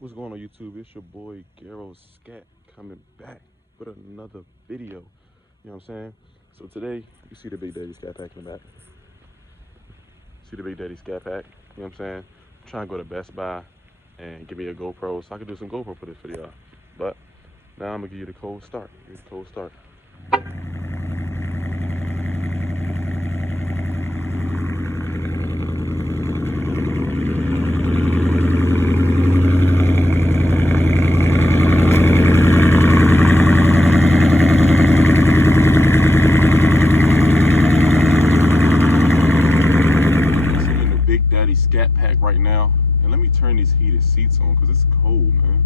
What's going on YouTube? It's your boy Garo Scat coming back with another video. You know what I'm saying? So today, you see the Big Daddy Scatpack in the back. See the Big Daddy Scatpack, you know what I'm saying? I'm trying to go to Best Buy and give me a GoPro so I can do some GoPro footage for y'all. But now I'm gonna give you the cold start. Give you the cold start. Scatpack right now, and let me turn these heated seats on because it's cold, man.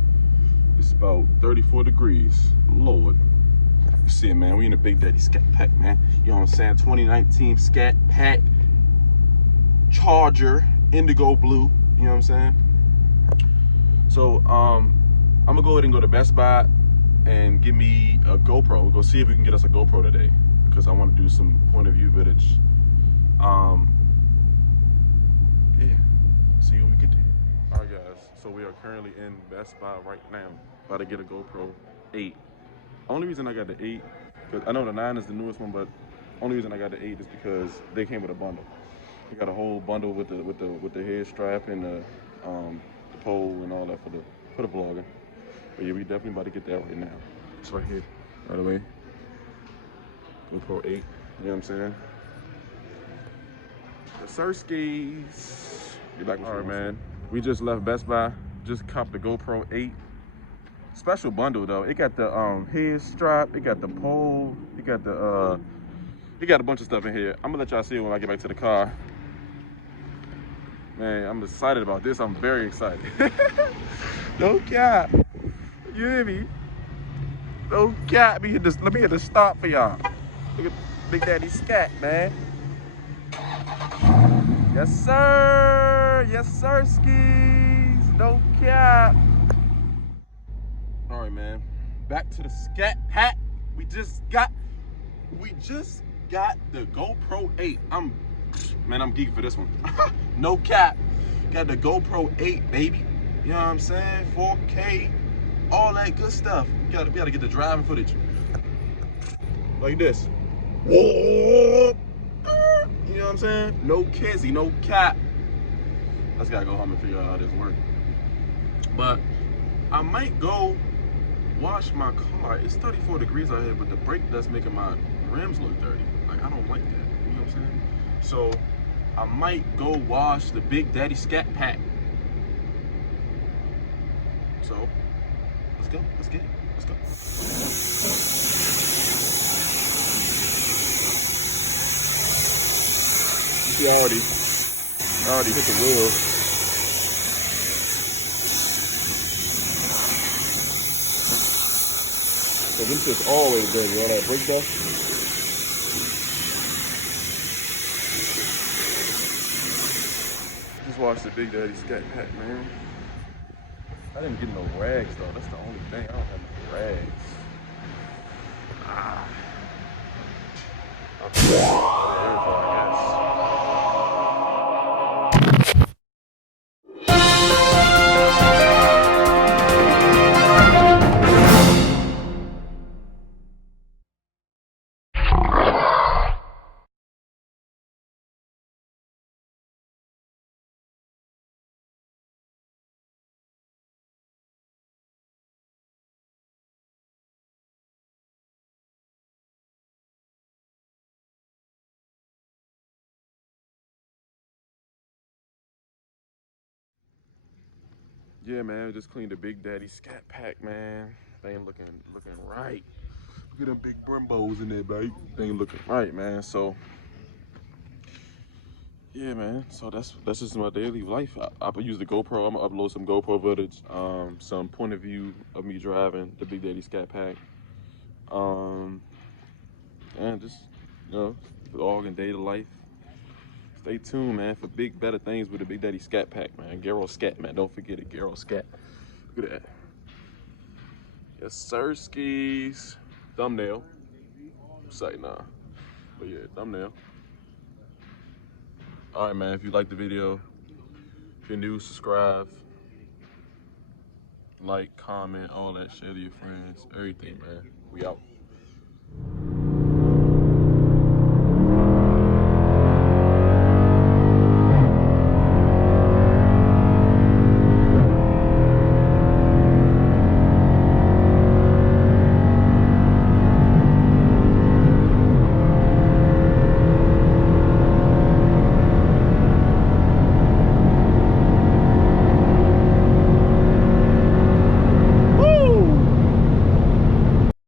It's about 34 degrees. Lord, you see it, man. We in the Big Daddy Scatpack, man. You know what I'm saying? 2019 Scatpack Charger Indigo Blue. You know what I'm saying? So I'm gonna go ahead and go to Best Buy and get me a GoPro. We'll go see if we can get us a GoPro today because I want to do some point of view footage. Yeah, see you when we get there. All right, guys, so we are currently in Best Buy right now, about to get a GoPro 8. Only reason I got the 8, because I know the 9 is the newest one, but only reason I got the 8 is because they came with a bundle. We got a whole bundle with the head strap and the pole and all that for the vlogging. But yeah, we definitely about to get that right now. It's right here, right away. GoPro 8, you know what I'm saying? The Sirskis. All right, man. We just left Best Buy. Just copped the GoPro 8. Special bundle though. It got the head strap. It got the pole. It got the it got a bunch of stuff in here. I'm gonna let y'all see it when I get back to the car. Man, I'm excited about this. I'm very excited. No cap. You hear me? No cap. Let me hit the stop for y'all. Look at Big Daddy Scat, man. Yes, sir. Yes, sir, skis. No cap. All right, man. Back to the Scatpack. We just got the GoPro 8. I'm geeking for this one. No cap. Got the GoPro 8, baby. You know what I'm saying? 4K, all that good stuff. We gotta get the driving footage. Like this. Whoa. You know what I'm saying? No kizzy, no cap. I just gotta go home and figure out how this works. But I might go wash my car. It's 34 degrees out here, but the brake dust making my rims look dirty. Like, I don't like that. You know what I'm saying? So I might go wash the Big Daddy Scatpack. So let's go. Let's get it. Let's go. You see, I already hit the wheel. So them shit's always dirty, all that brake dust. Just watched the Big Daddy Scatpack, man. I didn't get no rags though. That's the only thing. I don't have no rags. Yeah, man, just cleaned the Big Daddy Scatpack, man. They ain't looking right. Look at them big Brimbos in there, baby. They ain't looking right, man. So yeah, man. So that's just my daily life. I use the GoPro. I'm gonna upload some GoPro footage, some point of view of me driving the Big Daddy Scatpack, and just vlog and day to life. Stay tuned, man, for big, better things with the Big Daddy Scatpack, man. Garo Scat, man. Don't forget it, Garo Scat. Look at that. Yes, sir, skis. Thumbnail. Say nah. But yeah, thumbnail. All right, man. If you like the video, if you're new, subscribe. Like, comment, all that shit to your friends, everything, man. We out.